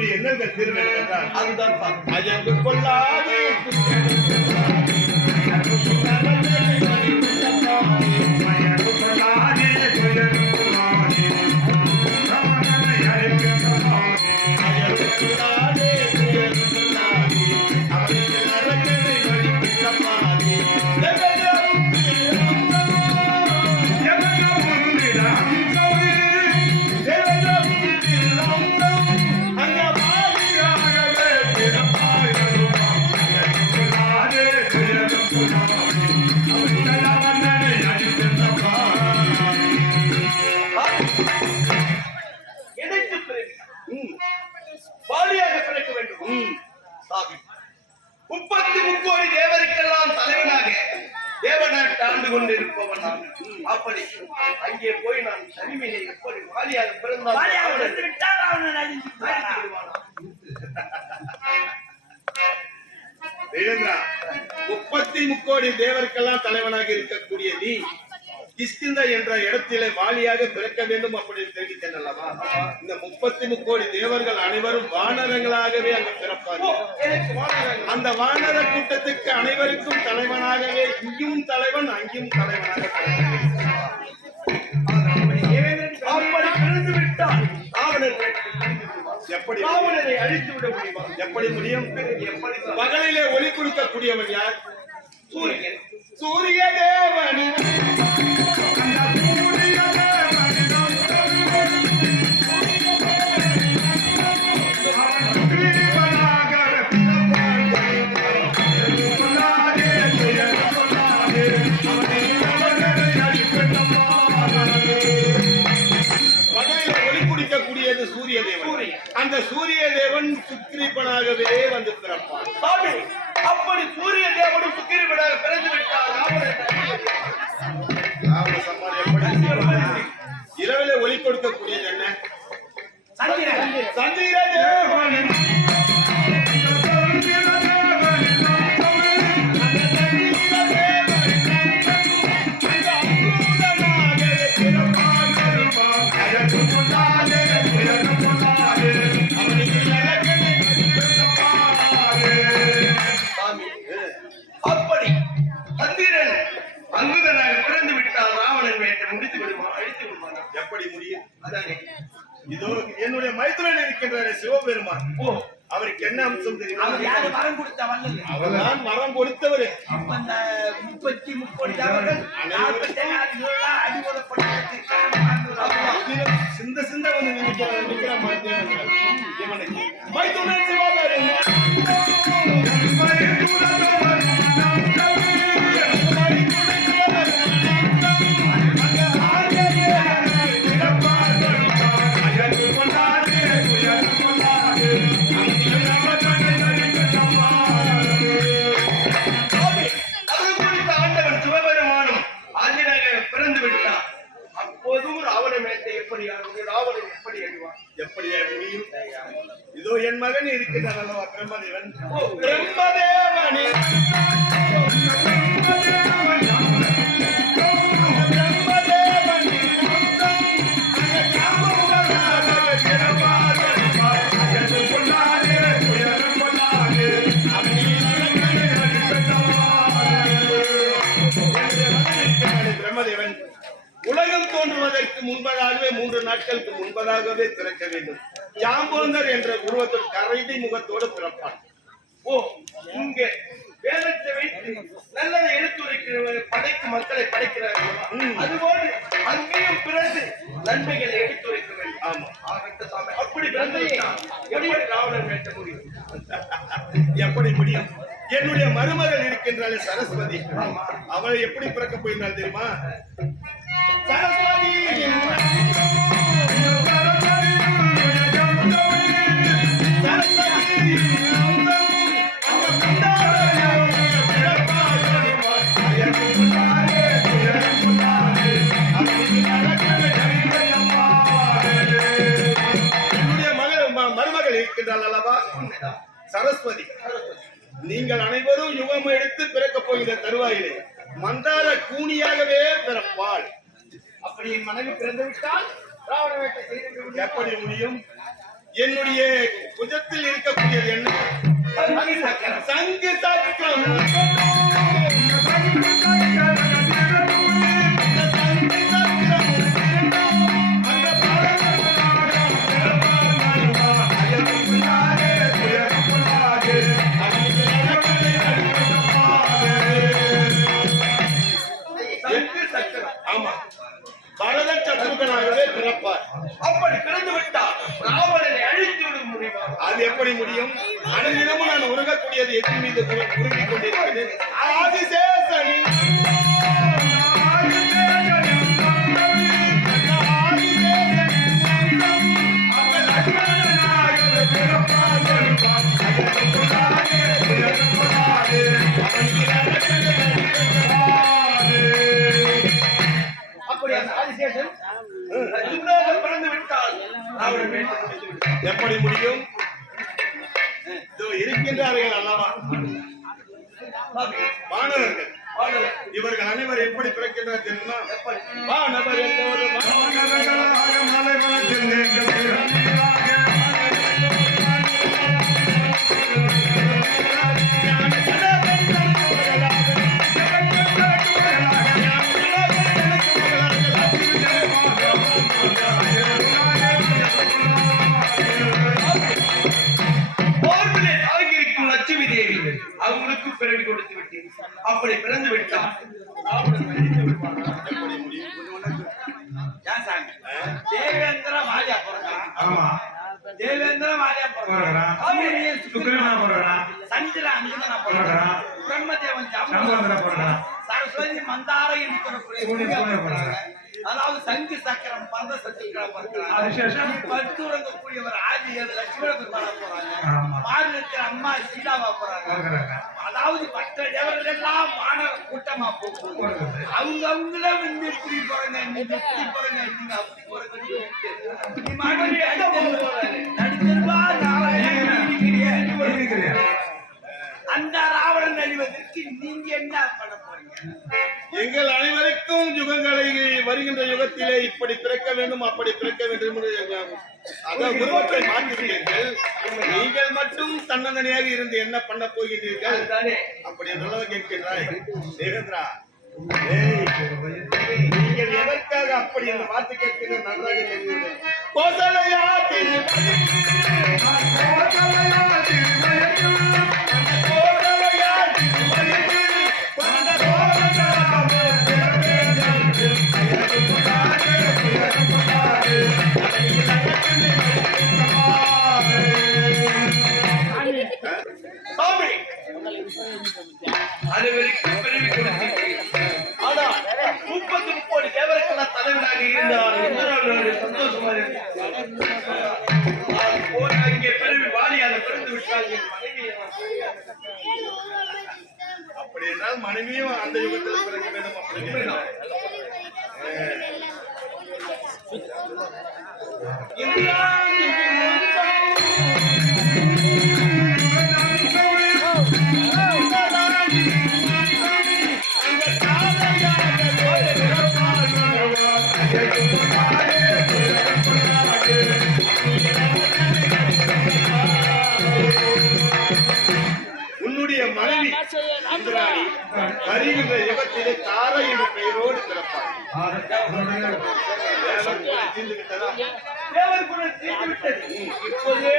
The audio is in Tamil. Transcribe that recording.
என்னுடைய எண்ணங்கள் தீர்வேன் அதுதான் அயர்ந்து கொள்ளாதே அப்படி அங்கே போய் நான் தனிமையை எப்படி வாலியாக பிறந்தால் 33 தேவருக்கெல்லாம் தலைவனாக இருக்கக்கூடிய நீ கிஷ்கிந்தா என்ற இடத்திலே வாலியாக பிறக்க வேண்டும் அப்படின்னு தெரிவித்தேன் அல்லவா? இந்த 33 தேவர்கள் அனைவரும் வானரங்களாகவே அங்கு பிறப்பார்கள். அந்த வானர கூட்டத்துக்கு அனைவருக்கும் தலைவனாகவே இங்கும் தலைவன் அங்கும் தலைவனாக எப்படி ராவணனை அழித்து விட முடியுமா? எப்படி முடியும்? பகலிலே ஒளி கொடுக்கக்கூடியவன் யார்? சூரியன். சூரிய தேவன். அந்த சூரிய தேவன் சுக்கிரீவனாகவே வந்து பிறப்பான். அப்படி சூரிய தேவனும் சுக்கிரீவனாக பிறந்து விட்டார். இரவிலே ஒளி கொடுக்கக்கூடியது என்ன? சந்திரன். சந்திர தேவன். அப்படி சந்திரன் அங்குதனாக பிறந்து விட்டால் ராவணன் வேட்டை முடித்து விடுமா? அழித்து விடுவானா? எப்படி முடியும்? அதானே இதோ என்னுடைய மைத்துரன் இருக்கின்ற சிவபெருமான். அவருக்கு என்ன அம்சம் தெரியும்? மரம் கொடுத்த வல்லல். அவர்தான் மரம் கொடுத்தவர். அப்ப அந்த 33 தேவர்கள் 44 அடி உதப்பட்டு சிந்த வந்து நினைக்கிற இவனுக்கு மைத்துரன் சிவபெருமான். இதோ என் மகன் இருக்கின்றான் அல்லவா பிரம்மதேவன். பிரம்மதேவனே பிரம்மதேவன் உலகம் தோன்றுவதற்கு முன்பதாகவே 3 நாட்களுக்கு முன்பதாகவே பிறக்க வேண்டும். ஜாம்போந்தர் என்ற உருவத்தில் கரைதி முகத்தோடு பிறப்பான். இங்க வேதத்தை வைத்து நல்லதை எடுத்துரைக்கிற படைக்கு மக்களை படைக்கிறார்கள். அதுபோது அங்கேயும் பிறந்து நன்மைகளை எடுத்துரைக்க வேண்டும். ஆமா, அப்படி பிறந்து எப்படி ராவணன் வேட்ட முடியும்? எப்படி முடியும்? என்னுடைய மருமகள் இருக்கின்றாள் சரஸ்வதி. அவள் எப்படி பிறக்க போயிருந்தாள் தெரியுமா? சரஸ்வதி மருமகள் இருக்கின்றாள் அல்லவா சரஸ்வதி. நீங்கள் அனைவரும் யுகம் எடுத்து பிறக்க போகிற தருவாயிலே மந்தார கூனியாகவே பிறப்பாள். அப்படி என் மனைவி பிறந்து விட்டால் ராவண வேட்டை செய்து எப்படி முடியும்? என்னுடைய புஜத்தில் இருக்கக்கூடியது என்ன? சங்கு சக்கரம். சங்கு சக்கரம். இந்த சங்கு சக்கரம் இரண்டும் அந்த பரமநாதம் பிறப்பானாய் அயலுக்குள்ளாரே பிறப்புள்ளாரே அன்னைக்கு எனக்குள்ளே அடிப்பட்டப்பாரே. சங்கு சக்கரம். ஆமா, பரத சத்ருகனாகவே பிறப்பார். அப்படி பிறந்து விட்டால் ராவணனை அழித்து விட முடியுமா? அது எப்படி முடியும்? அனுதினமும் நான் உருகக்கூடியது எதிர் மீது உருகிக் கொண்டிருக்கிறது. ஆதிசேஷன் அப்படி அந்த ஆதிசேஷன் அர்ஜுனனாக பிறந்து விட்டால் ராவணன் வேட்டை முடித்து விட்டான். எப்படி முடியும்? இதோ இருக்கின்றார்கள் அல்லவா வானவர்கள். வானவர். இவர்கள் அனைவரும் எப்படி பிறக்கின்றனர் தெரியுமா? எப்படி? வானவர் எல்லோரும் வானவர்களாக மலைவனத்தில் போர்விலே தாங்கியிருக்கும் லட்சுமி தேவி அவங்களுக்கு பிறவி கொடுத்து விட்டேன். அப்படி பிறந்து விட்டால் ராவணன் அழித்து விடுவானா? எப்படி முடியும்? ஏன் சாமி? தேவேந்திர வாலியா பிறக்கிறான். ஆமா, தேவேந்திர வாலியா பிறக்கிறான். சூரியன் சுக்கிரனா பிறக்கிறான். சந்திரன் அங்குதனா பிறக்கிறான். பிரம்மதேவன் ஜாம்பவானா பிறக்கிறான். சரஸ்வதி மந்தாரை என்று சொல்லக்கூடிய சூரியன் பிறக்கிறாங்க. அதாவது சங்கு சக்கரம் பந்த சக்கரம் பிறக்கிறாங்க. பத்துரங்கக்கூடியவர் ஆதியர் லட்சுமண பெருமாளா போறாங்க. மாநிலத்தில் அம்மா சீதாவா போறாங்க. அதாவது மற்ற தேவர்கள் எல்லாம் மாணவ கூட்டமா போகுது. அவங்கள வந்து இப்படி போறாங்க, நீங்க இப்படி போறாங்க, நீங்க அப்படி போறாங்க. நீ மாதிரி நடிச்சிருவா அந்த ராவணன் அழிவதற்கு நீங்க என்ன பண்ண போறீங்க? எங்கள் அனைவருக்கும் யுகங்களை வருகின்ற யுகத்திலே இப்படி பிறக்க வேண்டும், அப்படி பிறக்க வேண்டும் என்று அதாவது உருவத்தை மாற்றுகிறீர்கள். நீங்கள் மட்டும் தன்னந்தனியாக இருந்து என்ன பண்ண போகிறீர்கள்? அதுதானே. அப்படி என்றால் கேட்கின்றாய் தேவேந்திரா. நீங்கள் எதற்காக அப்படி இந்த வார்த்தை கேட்கிறது நன்றாக தெரிகிறது. கோசலையா சாமி அனைவருக்கும் பிறவி கொடுத்தீர்கள். ஆனால் 30 தேவருக்கெல்லாம் தலைவனாக இருந்தார். இந்திரனாக சந்தோஷமா இருந்தார். நான் போய் அங்கே பிறவி வாலியாக பிறந்து விட்டால் என் மனைவியை நான் அப்படி என்றால் மனைவியும் அந்த யுகத்தில் பிறக்க வேண்டும். அப்படி என்றால் உன்னுடைய மனைவி இந்திராணி வருகின்ற யுகத்திலே தாரை என்ற பெயரோடு பிறப்பார். தீர்ந்து விட்டதா? தேவர் குரல் தீர்ந்து விட்டது. இப்போதே